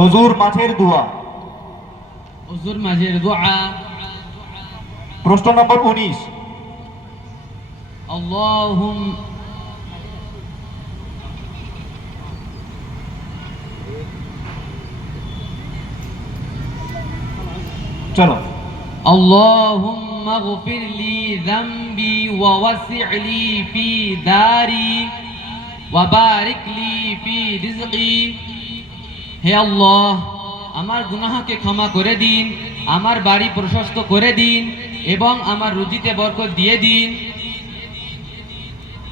ওযুর মাঝের দোয়া। ওযুর মাঝের দোয়া। প্রশ্ন নম্বর 19। চলো। اللهم اغفر لي ذنبي ووسع لي في داري وبارك لي في رزقي। হে আল্লাহ, আমার গুনাহকে ক্ষমা করে দিন, আমার বাড়ি প্রশস্ত করে দিন এবং আমার রুজিতে বরকত দিয়ে দিন।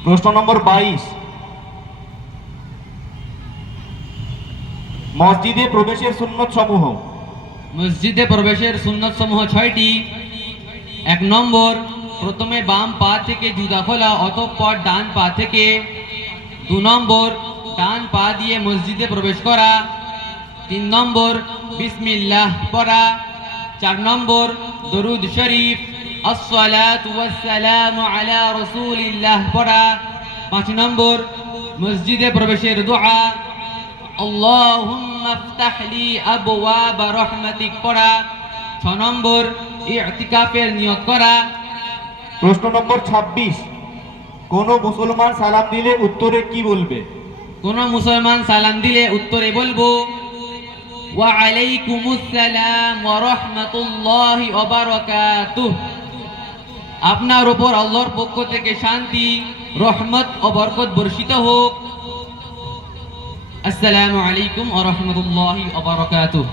প্রশ্ন নম্বর 22। মসজিদে প্রবেশের সুন্নত সমূহ। মসজিদে প্রবেশের সুন্নত সমূহ 6টি। 1 নম্বর, প্রথমে বাম পা থেকে জুতা খোলা, অতঃপর ডান পা থেকে। 2 নম্বর, ডান পা দিয়ে মসজিদে প্রবেশ করা। 3 নম্বর, বিসমিল্লাহ পড়া। 4 নম্বর, দরুদ শরীফ আসসালাতু ওয়াসসালামু আলা রাসূলিল্লাহ পড়া। 5 নম্বর, মসজিদে প্রবেশের দোয়া আল্লাহুম্মা ইফতাহ লি আবওয়াব রাহমাতিক পড়া। 6 নম্বর, ইতিকাফের নিয়ত করা। প্রশ্ন নম্বর 26। কোন মুসলমান সালাম দিলে উত্তরে কি বলবে? কোন মুসলমান সালাম দিলে উত্তরে বলবো ওয়া আলাইকুমুস সালাম ওয়া রাহমাতুল্লাহি ওয়া বারাকাতুহু। আপনার উপর আল্লাহর পক্ষ থেকে শান্তি, রহমত ও বরকত বর্ষিত হোক। আসসালামু আলাইকুম ওয়া রাহমাতুল্লাহি ওয়া বারাকাতুহু।